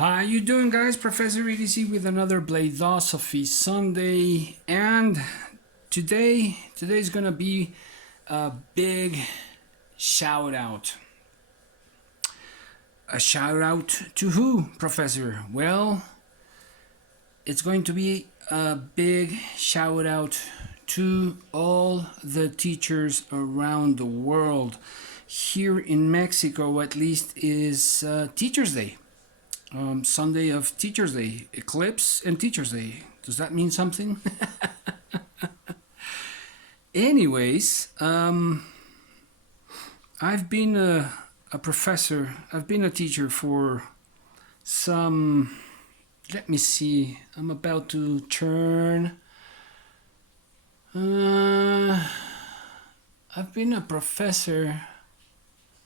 How you doing, guys? Professor EDC with another BLADE-OSOPHY Sunday, and today's gonna be a big shout out. A shout out to who, Professor? Well, it's going to be a big shout out to all the teachers around the world. Here in Mexico, at least, is Teachers Day. Sunday of Teachers Day, eclipse and Teachers Day. Does that mean something? Anyways, I've been a professor, I've been a teacher for some, let me see, I'm about to turn, I've been a professor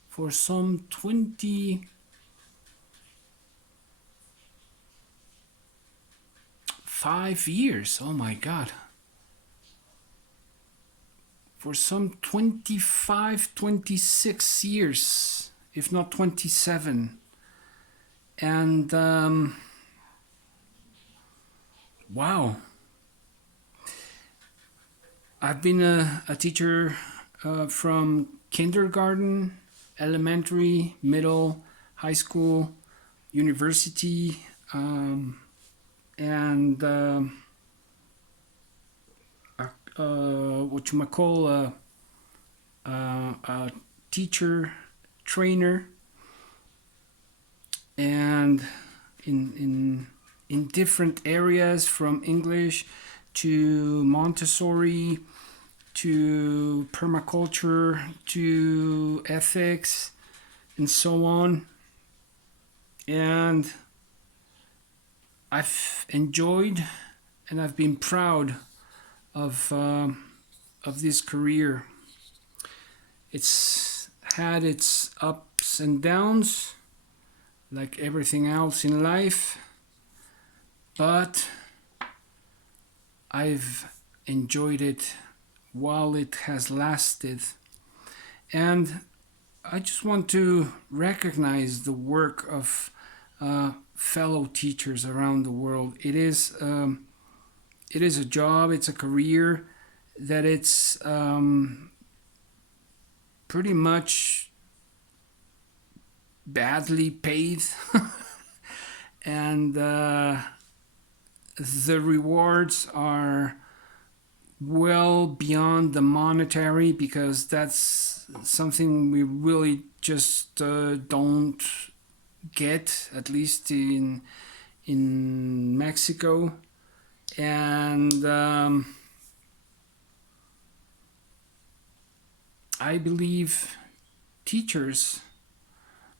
for some 25 years. Oh my God. For some 25, 26 years, if not 27. And wow. I've been a teacher from kindergarten, elementary, middle, high school, university, and what you might call a teacher trainer, and in different areas, from English to Montessori to permaculture to ethics and so on. And I've enjoyed and I've been proud of this career. It's had its ups and downs, like everything else in life, but I've enjoyed it while it has lasted. And I just want to recognize the work of fellow teachers around the world. It is a job, it's a career that it's pretty much badly paid and the rewards are well beyond the monetary, because that's something we really just don't get, at least in Mexico. And I believe teachers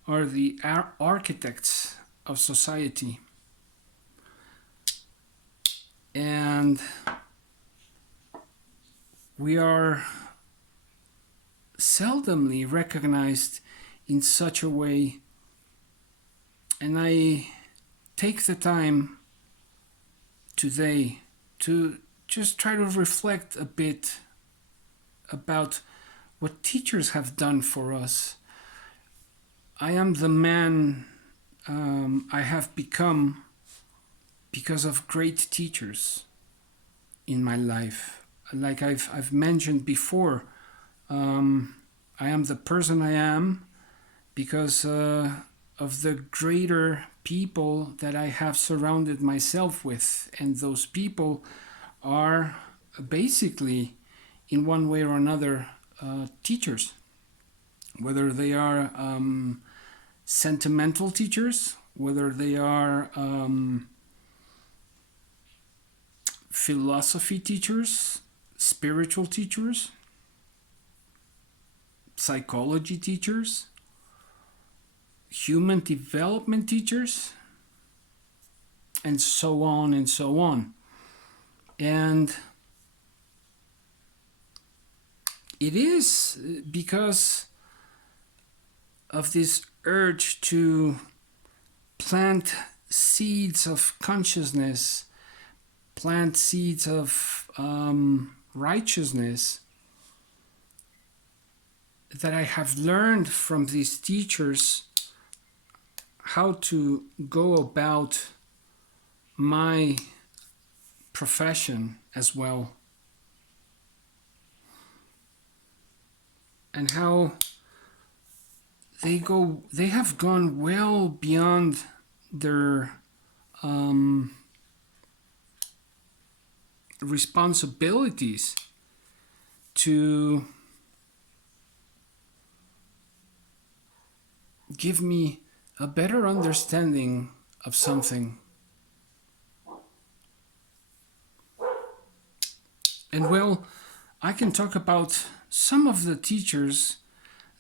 are the architects of society, and we are seldomly recognized in such a way. And I take the time today to just try to reflect a bit about what teachers have done for us. I am the man I have become because of great teachers in my life. Like I've mentioned before, I am the person I am because of the greater people that I have surrounded myself with. And those people are basically, in one way or another, teachers. Whether they are sentimental teachers, whether they are philosophy teachers, spiritual teachers, psychology teachers, human development teachers, and so on and so on. And it is because of this urge to plant seeds of consciousness, plant seeds of righteousness, that I have learned from these teachers how to go about my profession as well, and how they have gone well beyond their responsibilities to give me a better understanding of something. And well, I can talk about some of the teachers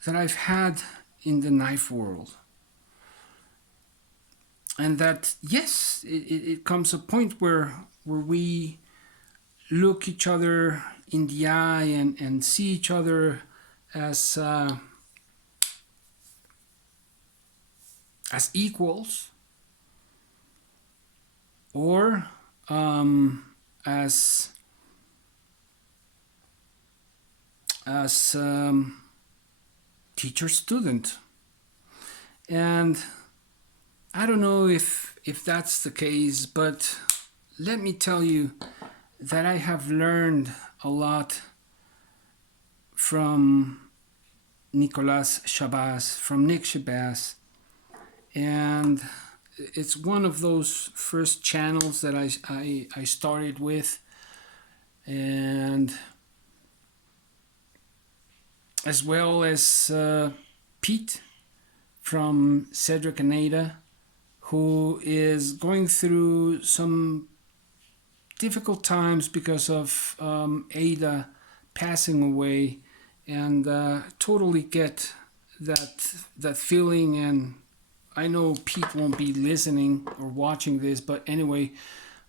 that I've had in the knife world. And that, yes, it comes a point where we look each other in the eye and see each other as equals, or as teacher student. And I don't know if that's the case, but let me tell you that I have learned a lot from Nicolas Shabazz, from Nick Shabazz. And it's one of those first channels that I started with. And as well as Pete from Cedric and Ada, who is going through some difficult times because of Ada passing away, and totally get that feeling. And I know Pete won't be listening or watching this, but anyway,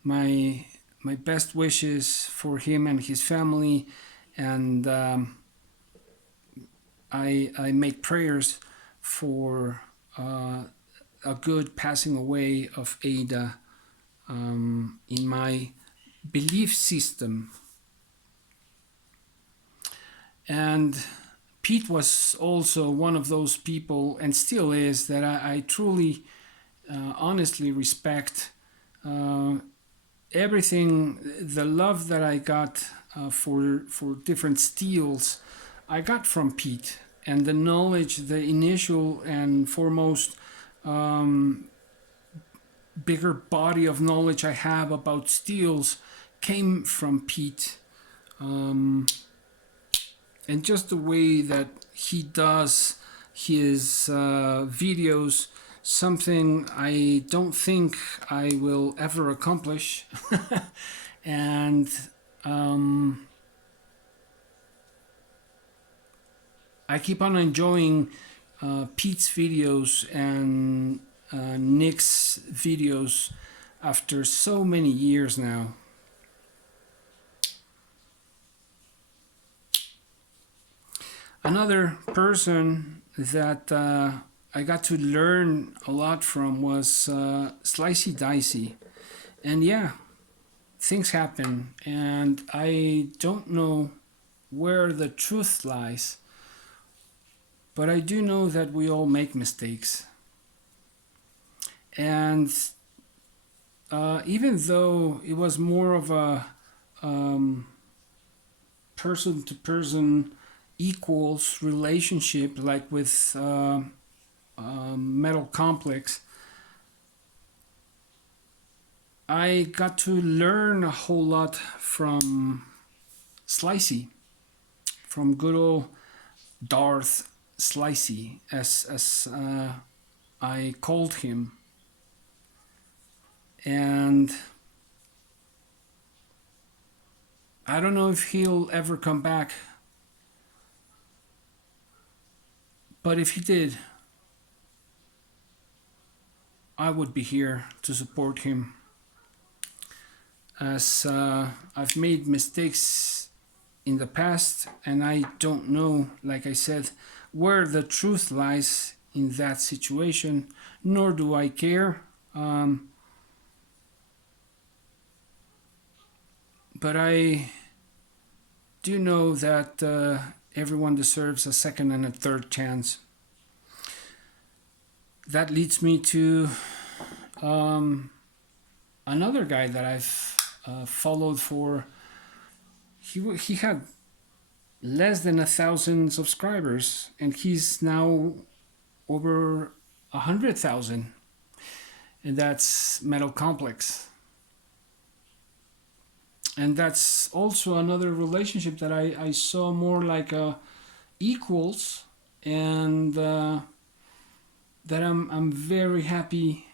my best wishes for him and his family, and I make prayers for a good passing away of Ada in my belief system. And Pete was also one of those people, and still is, that I truly, honestly respect. Everything, the love that I got for different steels, I got from Pete, and the knowledge, the initial and foremost bigger body of knowledge I have about steels came from Pete. And just the way that he does his videos, something I don't think I will ever accomplish. And I keep on enjoying Pete's videos and Nick's videos after so many years now. Another person that I got to learn a lot from was Slicey Dicey. And yeah, things happen, and I don't know where the truth lies, but I do know that we all make mistakes. And even though it was more of a person-to-person equals relationship, like with Metal Complex, I got to learn a whole lot from Slicey, from good old Darth Slicey, as I called him. And I don't know if he'll ever come back, but if he did, I would be here to support him, as I've made mistakes in the past, and I don't know, like I said, where the truth lies in that situation, nor do I care. But I do know that everyone deserves a second and a third chance. that leads me to another guy that I've followed for. He had less than 1,000 subscribers, and he's now over 100,000, and that's Metal Complex. And that's also another relationship that I saw more like equals, and that I'm very happy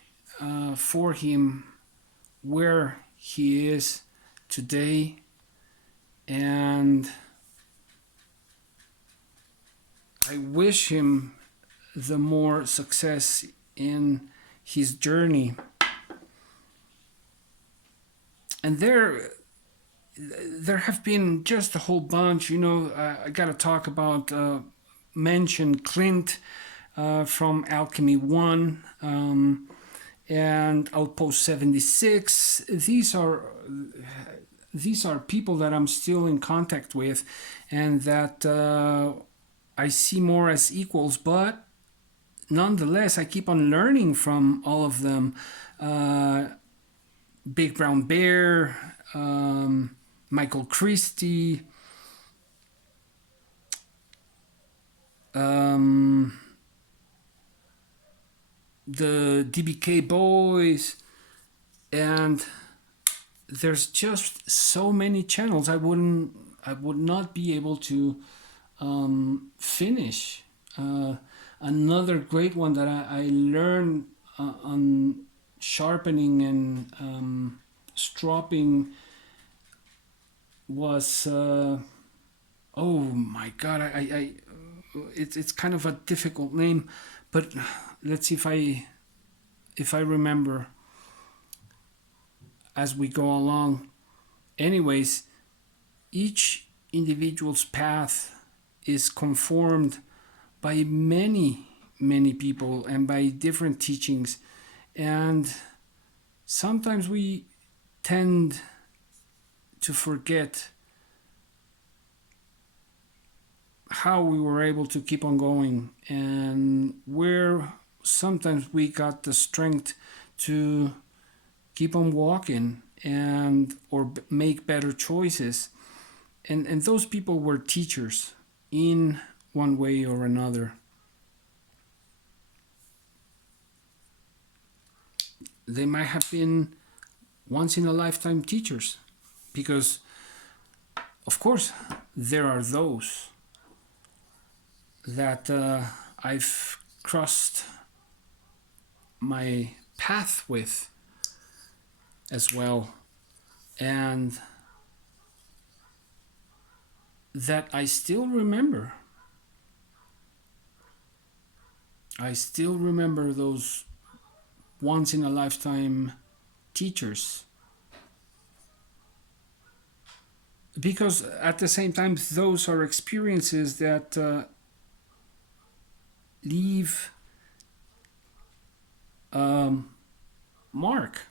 for him where he is today, and I wish him the more success in his journey. And there have been just a whole bunch. I gotta talk about mention Clint from Alchemy 1, and Outpost 76. These are people that I'm still in contact with, and that I see more as equals, but nonetheless I keep on learning from all of them. Big Brown Bear, Michael Christie, the DBK boys, and there's just so many channels. I would not be able to finish. Another great one that I learned on sharpening and stropping was oh my god, it's kind of a difficult name, but let's see if I remember as we go along. Anyways, each individual's path is conformed by many people and by different teachings, and sometimes we tend to forget how we were able to keep on going, and where sometimes we got the strength to keep on walking and or make better choices. And those people were teachers in one way or another. They might have been once in a lifetime teachers, because of course there are those that I've crossed my path with as well, and that I still remember. I still remember those once in a lifetime teachers, because at the same time those are experiences that leave mark.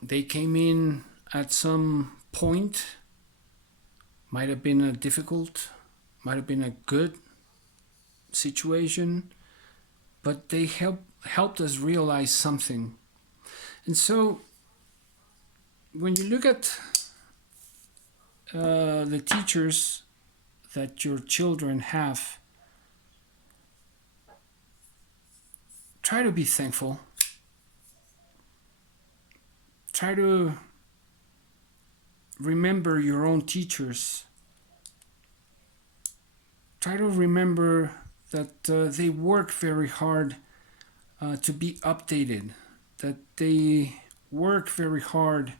They came in at some point, might have been a difficult, might have been a good situation, but they helped us realize something. And so when you look at the teachers that your children have, try to be thankful. Try to remember your own teachers. Try to remember that they work very hard to be updated, that they work very hard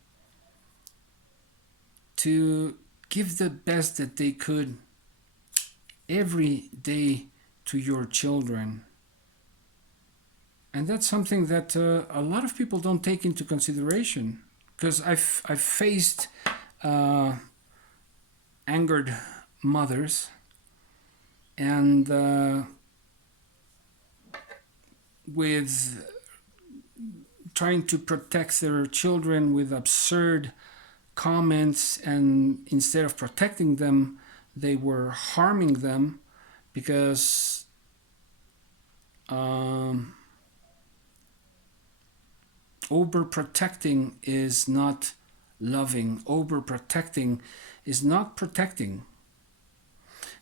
to give the best that they could every day to your children. And that's something that a lot of people don't take into consideration, because I've faced angered mothers, and with trying to protect their children with absurd comments, and instead of protecting them, they were harming them, because overprotecting is not loving. Overprotecting is not protecting.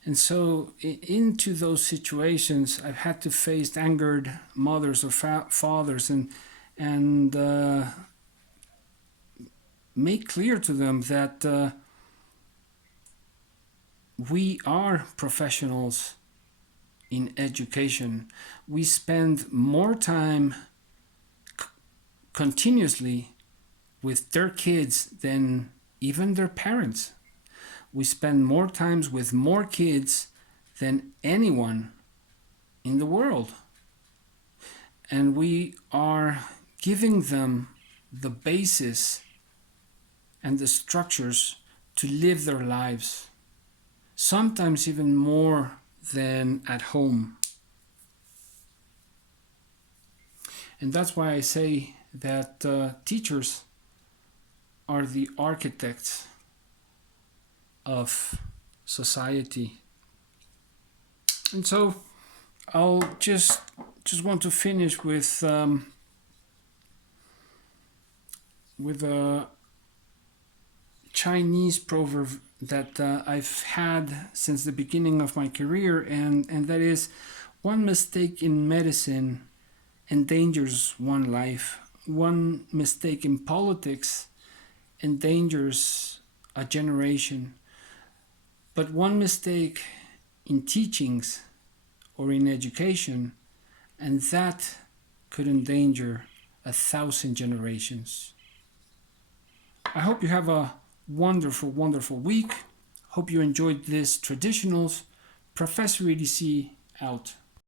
And so into those situations, I've had to face angered mothers or fathers and make clear to them that we are professionals in education. We spend more time continuously with their kids than even their parents. We spend more times with more kids than anyone in the world. And we are giving them the basis and the structures to live their lives, sometimes even more than at home. And that's why I say that teachers are the architects of society. And so I'll just want to finish with a Chinese proverb that I've had since the beginning of my career, and that is, one mistake in medicine endangers one life. One mistake in politics endangers a generation. But one mistake in teachings or in education, and that could endanger 1,000 generations. I hope you have a wonderful, wonderful week. Hope you enjoyed this Traditionals. Professor EDC out.